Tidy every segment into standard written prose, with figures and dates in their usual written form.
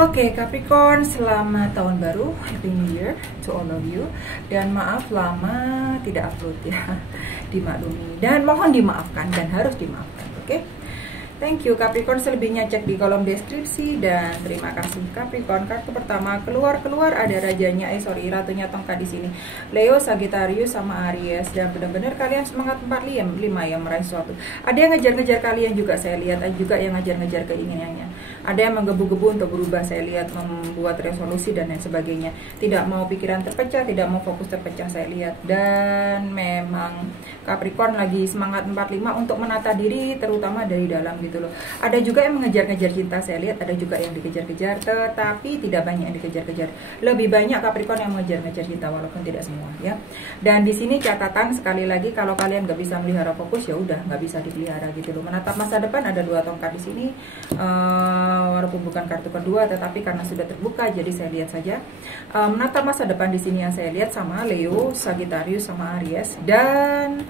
Oke, Capricorn, selamat tahun baru, Happy New Year to all of you. Dan maaf lama tidak upload ya, dimaklumi dan mohon dimaafkan dan harus dimaafkan. Oke, thank you Capricorn. Selebihnya cek di kolom deskripsi. Dan terima kasih Capricorn. Kartu pertama keluar ada rajanya, ratunya tongkat di sini. Leo, Sagittarius sama Aries. Dan benar-benar kalian semangat 45 yang meraih sesuatu. Ada yang ngejar-ngejar kalian juga, saya lihat. Ada juga yang ngejar-ngejar keinginannya. Ada yang menggebu-gebu untuk berubah, saya lihat, membuat resolusi dan lain sebagainya. Tidak mau pikiran terpecah, tidak mau fokus terpecah, saya lihat. Dan memang Capricorn lagi semangat 45 untuk menata diri, terutama dari dalam gitu loh. Ada juga yang mengejar-ngejar cinta, saya lihat. Ada juga yang dikejar-kejar, tetapi tidak banyak yang dikejar-kejar. Lebih banyak Capricorn yang mengejar-ngejar cinta, walaupun tidak semua ya. Dan di sini catatan sekali lagi, kalau kalian nggak bisa melihara fokus, ya udah nggak bisa dipelihara gitu loh. Menatap masa depan ada 2 tongkat di sini. Walaupun bukan kartu kedua, tetapi karena sudah terbuka, jadi saya lihat saja. Menatap masa depan di sini yang saya lihat sama Leo, Sagittarius sama Aries. Dan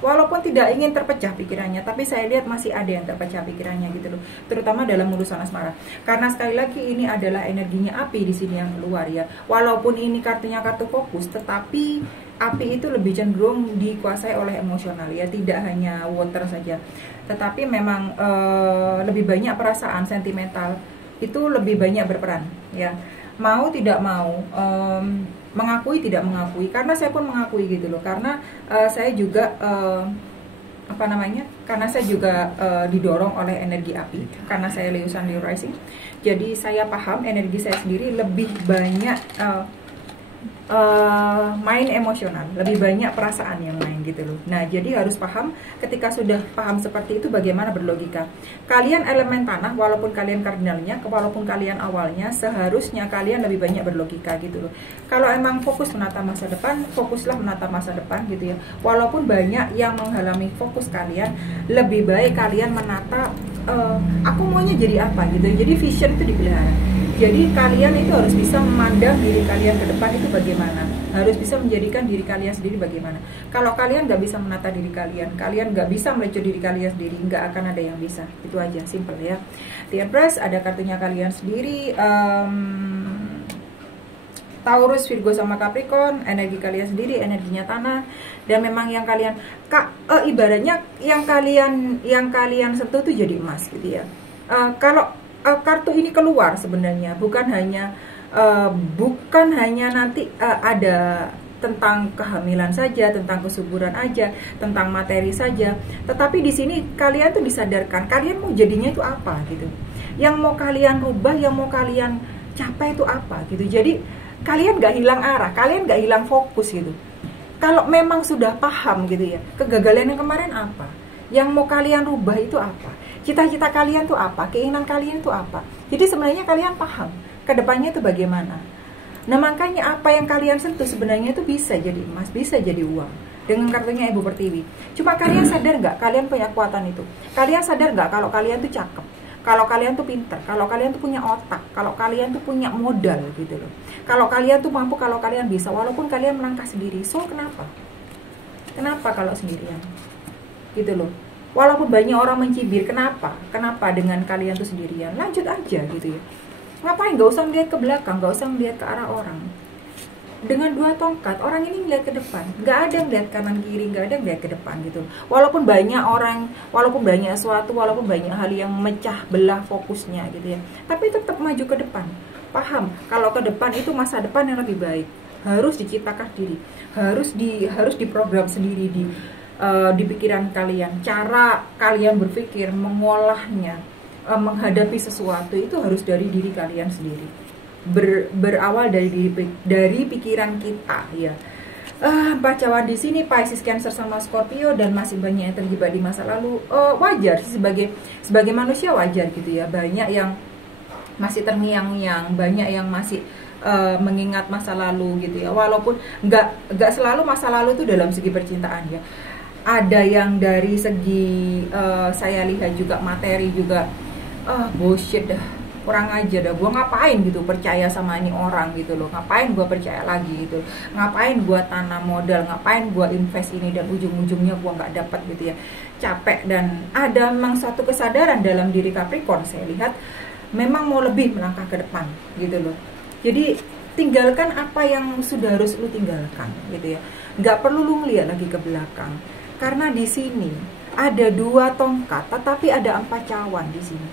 walaupun tidak ingin terpecah pikirannya, tapi saya lihat masih ada yang terpecah pikirannya gitu loh, terutama dalam urusan asmara. Karena sekali lagi ini adalah energinya api di sini yang keluar ya. Walaupun ini kartunya kartu fokus, tetapi api itu lebih cenderung dikuasai oleh emosional ya, tidak hanya water saja, tetapi memang lebih banyak perasaan sentimental itu lebih banyak berperan ya. Mau tidak mau, mengakui tidak mengakui, karena saya pun mengakui gitu loh, karena saya juga karena saya juga didorong oleh energi api, karena saya Leo Sun Leo Rising. Jadi saya paham energi saya sendiri lebih banyak main emosional, lebih banyak perasaan yang main gitu loh. Nah, jadi harus paham, ketika sudah paham seperti itu bagaimana berlogika. Kalian elemen tanah, walaupun kalian kardinalnya, walaupun kalian awalnya, seharusnya kalian lebih banyak berlogika gitu loh. Kalau emang fokus menata masa depan, fokuslah menata masa depan gitu ya. Walaupun banyak yang menghalangi fokus kalian, lebih baik kalian menata aku maunya jadi apa gitu. Jadi vision itu dipelihara. Jadi kalian itu harus bisa memandang diri kalian ke depan itu bagaimana, harus bisa menjadikan diri kalian sendiri bagaimana. Kalau kalian nggak bisa menata diri kalian nggak bisa melihat diri kalian sendiri, nggak akan ada yang bisa. Itu aja, simple ya. The Empress, ada kartunya kalian sendiri. Taurus, Virgo sama Capricorn, energi kalian sendiri, energinya tanah. Dan memang yang kalian ibaratnya yang kalian sentuh tuh jadi emas gitu ya. Kalau kartu ini keluar sebenarnya bukan hanya nanti ada tentang kehamilan saja, tentang kesuburan aja, tentang materi saja, tetapi di sini kalian tuh disadarkan kalian mau jadinya itu apa gitu, yang mau kalian rubah, yang mau kalian capai itu apa gitu. Jadi kalian nggak hilang arah, kalian nggak hilang fokus gitu. Kalau memang sudah paham gitu ya, kegagalan yang kemarin apa, yang mau kalian rubah itu apa, cita-cita kalian tuh apa, keinginan kalian tuh apa. Jadi sebenarnya kalian paham kedepannya itu bagaimana. Nah, makanya apa yang kalian sentuh sebenarnya itu bisa jadi emas, bisa jadi uang dengan kartunya Ibu Pertiwi. Cuma kalian sadar nggak kalian punya kekuatan itu? Kalian sadar nggak kalau kalian tuh cakep, kalau kalian tuh pinter, kalau kalian tuh punya otak, kalau kalian tuh punya modal gitu loh, kalau kalian tuh mampu, kalau kalian bisa, walaupun kalian melangkah sendiri. So kenapa kalau sendirian gitu loh? Walaupun banyak orang mencibir, kenapa dengan kalian tuh sendirian? Lanjut aja gitu ya. Ngapain? Gak usah melihat ke belakang, gak usah melihat ke arah orang. Dengan 2 tongkat, orang ini melihat ke depan, gak ada yang melihat kanan kiri, gak ada yang melihat ke depan gitu. Walaupun banyak orang, walaupun banyak sesuatu, walaupun banyak hal yang mecah belah fokusnya gitu ya, tapi tetap maju ke depan. Paham kalau ke depan itu masa depan yang lebih baik, harus diciptakan diri, harus diprogram sendiri di pikiran kalian. Cara kalian berpikir, mengolahnya, menghadapi sesuatu itu harus dari diri kalian sendiri, berawal dari pikiran kita ya. Pacawan di sini Pisces, Cancer sama Scorpio, dan masih banyak yang terjebak di masa lalu. Wajar sebagai manusia, wajar gitu ya. Banyak yang masih terngiang-ngiang, banyak yang masih mengingat masa lalu gitu ya. Walaupun nggak selalu masa lalu itu dalam segi percintaan ya. Ada yang dari segi saya lihat juga materi juga, bullshit dah, kurang aja dah, gue ngapain gitu percaya sama ini orang gitu loh, ngapain gue percaya lagi gitu, ngapain gue tanam modal, ngapain gue invest ini dan ujung-ujungnya gue nggak dapat gitu ya, capek. Dan ada memang suatu kesadaran dalam diri Capricorn, saya lihat memang mau lebih melangkah ke depan gitu loh. Jadi tinggalkan apa yang sudah harus lu tinggalkan gitu ya. Nggak perlu lu ngeliat lagi ke belakang. Karena di sini ada 2 tongkat, tetapi ada 4 cawan di sini.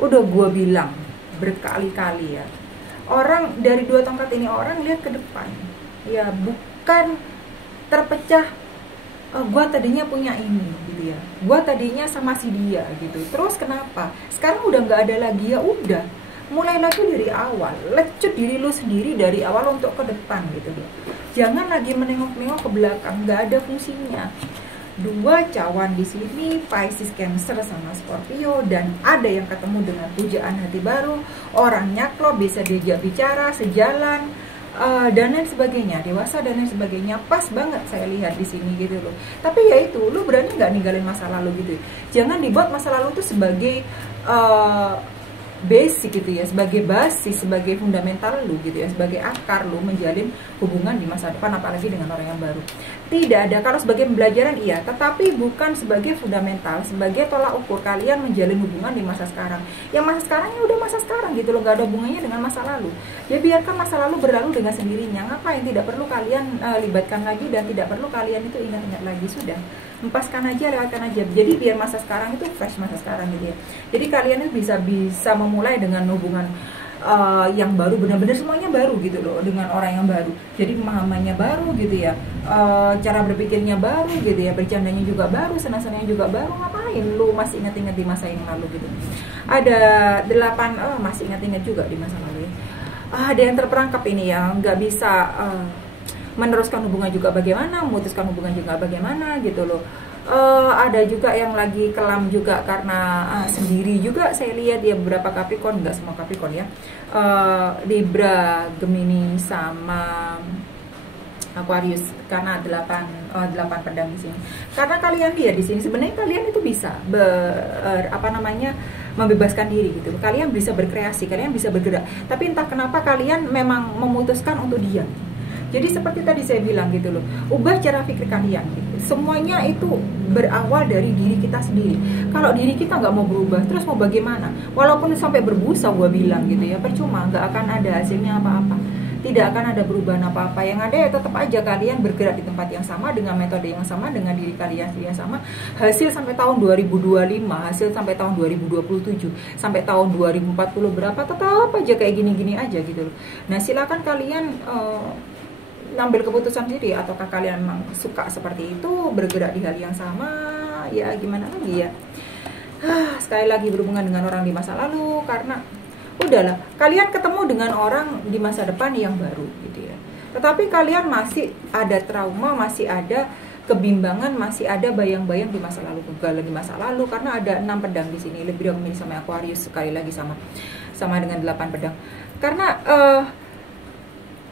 Udah gua bilang berkali-kali ya. Orang dari 2 tongkat ini orang lihat ke depan. Ya, bukan terpecah. Gua tadinya punya ini gitu ya. Gua tadinya sama si dia gitu. Terus kenapa? Sekarang udah nggak ada lagi, ya udah. Mulai lagi dari awal, lecut diri lu sendiri dari awal untuk ke depan gitu loh. Jangan lagi menengok-nengok ke belakang, nggak ada fungsinya. 2 cawan di sini, Pisces, Cancer sama Scorpio, dan ada yang ketemu dengan pujaan hati baru, orangnya klop, bisa diajak bicara, sejalan, dan lain sebagainya, dewasa dan lain sebagainya. Pas banget saya lihat di sini gitu loh. Tapi ya itu, lu berani nggak ninggalin masa lalu gitu? Jangan dibuat masa lalu itu sebagai basic gitu ya, sebagai basis, sebagai fundamental lu gitu ya, sebagai akar lu menjalin hubungan di masa depan, apalagi dengan orang yang baru. Tidak ada, kalau sebagai pembelajaran iya, tetapi bukan sebagai fundamental, sebagai tolak ukur kalian menjalin hubungan di masa sekarang. Yang masa sekarang ya udah masa sekarang gitu loh, gak ada hubungannya dengan masa lalu. Ya biarkan masa lalu berlalu dengan sendirinya. Ngapain? Tidak perlu kalian libatkan lagi, dan tidak perlu kalian itu ingat-ingat lagi. Sudah, hempaskan aja, lewatkan aja. Jadi biar masa sekarang itu fresh, masa sekarang gitu ya. Jadi kalian itu bisa memulai dengan hubungan yang baru, benar-benar semuanya baru gitu loh, dengan orang yang baru. Jadi pemahamannya baru gitu ya, cara berpikirnya baru gitu ya, bercandanya juga baru, senang-senangnya juga baru. Ngapain lu masih ingat-ingat di masa yang lalu gitu. Ada 8, masih ingat-ingat juga di masa lalu ya. Ada yang terperangkap ini ya, nggak bisa meneruskan hubungan juga bagaimana, memutuskan hubungan juga bagaimana gitu loh. Ada juga yang lagi kelam juga karena sendiri juga saya lihat ya, beberapa Capricorn, nggak semua Capricorn ya, Libra, Gemini sama Aquarius, karena 8 pedang di sini. Karena kalian lihat di sini sebenarnya kalian itu bisa membebaskan diri gitu. Kalian bisa berkreasi, kalian bisa bergerak. Tapi entah kenapa kalian memang memutuskan untuk diam. Jadi seperti tadi saya bilang gitu loh, ubah cara pikir kalian gitu. Semuanya itu berawal dari diri kita sendiri. Kalau diri kita nggak mau berubah, terus mau bagaimana? Walaupun sampai berbusa gua bilang gitu ya, percuma, nggak akan ada hasilnya apa-apa. Tidak akan ada perubahan apa-apa. Yang ada ya tetap aja kalian bergerak di tempat yang sama, dengan metode yang sama, dengan diri kalian yang sama. Hasil sampai tahun 2025, hasil sampai tahun 2027, sampai tahun 2040 berapa, tetap aja kayak gini-gini aja gitu loh. Nah silakan kalian ngambil keputusan sendiri, ataukah kalian memang suka seperti itu, bergerak di hal yang sama, ya gimana lagi ya. Sekali lagi berhubungan dengan orang di masa lalu, karena udahlah, kalian ketemu dengan orang di masa depan yang baru gitu ya. Tetapi kalian masih ada trauma, masih ada kebimbangan, masih ada bayang-bayang di masa lalu, kegagalan di masa lalu, karena ada 6 pedang di sini, Libra, Gemini sama Aquarius, sekali lagi sama dengan 8 pedang. Karena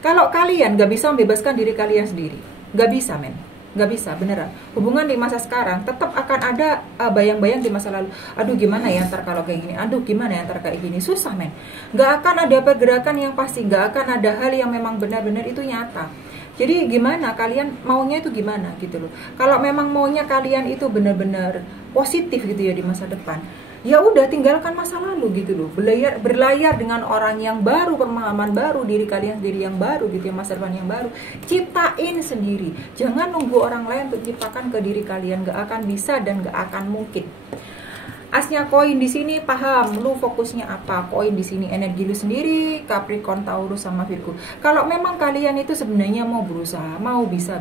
kalau kalian gak bisa membebaskan diri kalian sendiri, gak bisa men, gak bisa beneran. Hubungan di masa sekarang tetap akan ada bayang-bayang di masa lalu. Aduh gimana ya ntar kalau kayak gini, aduh gimana ya ntar kayak gini, susah men. Gak akan ada pergerakan yang pasti, gak akan ada hal yang memang benar-benar itu nyata. Jadi gimana kalian maunya itu gimana gitu loh. Kalau memang maunya kalian itu benar-benar positif gitu ya di masa depan, ya udah tinggalkan masa lalu gitu loh, berlayar dengan orang yang baru, pemahaman baru, diri kalian sendiri yang baru gitu ya, masa depan yang baru, ciptain sendiri. Jangan nunggu orang lain untuk ciptakan ke diri kalian, gak akan bisa dan gak akan mungkin. Asnya koin di sini, paham lu fokusnya apa. Koin di sini energi lu sendiri, Capricorn, Taurus sama Virgo. Kalau memang kalian itu sebenarnya mau berusaha, mau bisa.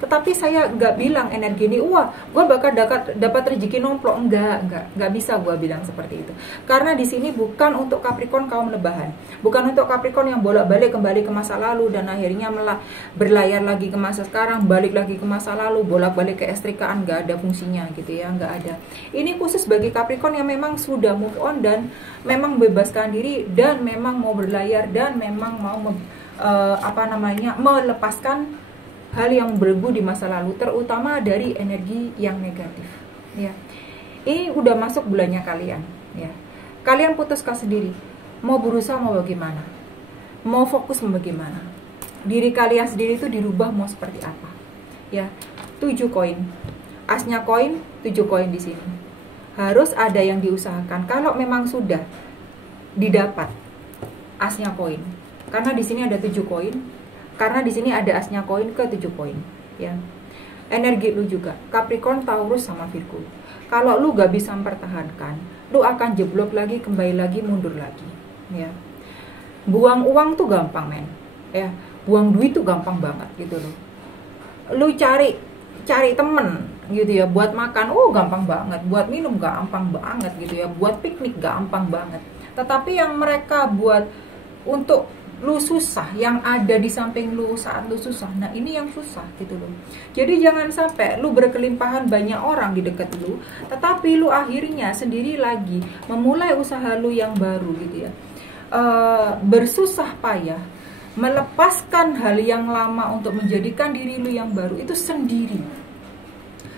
Tetapi saya nggak bilang energi ini, wah, gue bakal dapat rezeki nomplok. Nggak bisa gue bilang seperti itu. Karena di sini bukan untuk Capricorn kaum lebahan, bukan untuk Capricorn yang bolak-balik kembali ke masa lalu dan akhirnya malah berlayar lagi ke masa sekarang, balik lagi ke masa lalu, bolak-balik ke estrikaan. Nggak ada fungsinya gitu ya, nggak ada. Ini khusus bagi Capricorn yang memang sudah move on dan memang bebaskan diri dan memang mau berlayar dan memang mau melepaskan hal yang berlaku di masa lalu, terutama dari energi yang negatif ya. Ini udah masuk bulannya kalian ya. Kalian putuskan sendiri mau berusaha mau bagaimana, mau fokus mau bagaimana. Diri kalian sendiri itu dirubah mau seperti apa ya. 7 koin, asnya koin, 7 koin di sini. Harus ada yang diusahakan. Kalau memang sudah didapat asnya koin. Karena di sini ada 7 koin. Karena di sini ada asnya koin ke 7 koin, ya. Energi lu juga Capricorn, Taurus sama Virgo. Kalau lu gak bisa mempertahankan, lu akan jeblok lagi, kembali lagi, mundur lagi, ya. Buang uang tuh gampang, men, ya. Buang duit tuh gampang banget gitu loh. Lu cari temen gitu ya buat makan, gampang banget. Buat minum gampang banget gitu ya. Buat piknik gampang banget. Tetapi yang mereka buat untuk lu susah, yang ada di samping lu saat lu susah, nah ini yang susah gitu loh. Jadi jangan sampai lu berkelimpahan banyak orang di dekat lu, tetapi lu akhirnya sendiri lagi memulai usaha lu yang baru gitu ya. Bersusah payah melepaskan hal yang lama untuk menjadikan diri lu yang baru itu sendiri.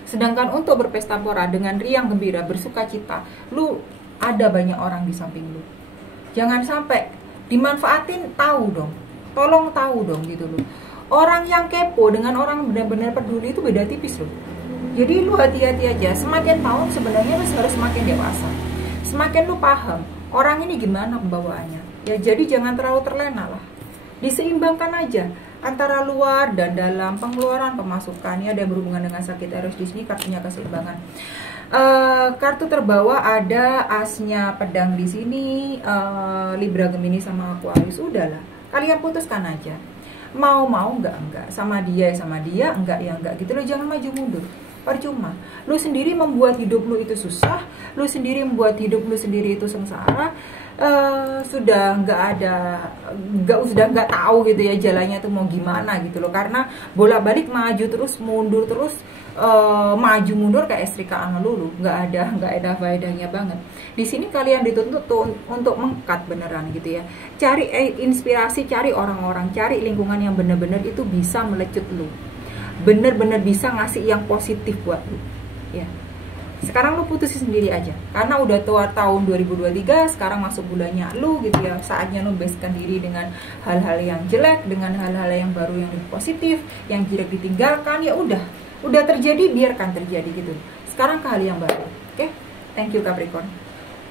Sedangkan untuk berpesta pora dengan riang gembira, bersuka cita, lu ada banyak orang di samping lu. Jangan sampai dimanfaatin, tahu dong, tolong tahu dong gitu loh. Orang yang kepo dengan orang benar-benar peduli itu beda tipis loh. Jadi lu hati-hati aja. Semakin tahun sebenarnya lu harus semakin dewasa, semakin lu paham orang ini gimana pembawaannya ya. Jadi jangan terlalu terlena lah, diseimbangkan aja antara luar dan dalam, pengeluaran, pemasukan ya. Ada yang berhubungan dengan sakit Aries di sini, kartunya keseimbangan. Kartu terbawa ada asnya pedang di sini, Libra, Gemini sama Aquarius. Udahlah, kalian putuskan aja. Mau enggak sama dia enggak ya enggak gitu loh. Jangan maju mundur, percuma. Lu sendiri membuat hidup lu itu susah, lu sendiri membuat hidup lu sendiri itu sengsara. Sudah nggak tahu gitu ya jalannya tuh mau gimana gitu loh. Karena bolak-balik maju terus mundur terus, maju mundur kayak setrikaan melulu, nggak ada faedahnya banget. Di sini kalian dituntut untuk mengkat beneran gitu ya. Cari inspirasi, cari orang-orang, cari lingkungan yang bener-bener itu bisa melecut lu, bener-bener bisa ngasih yang positif buat lu ya. Sekarang lu putusin sendiri aja, karena udah tua tahun 2023, sekarang masuk bulannya lu gitu ya. Saatnya lu bebaskan diri dengan hal-hal yang jelek, dengan hal-hal yang baru, yang lebih positif, yang jelek ditinggalkan ya. Udah terjadi, biarkan terjadi gitu. Sekarang ke hal yang baru. Oke? Thank you Capricorn.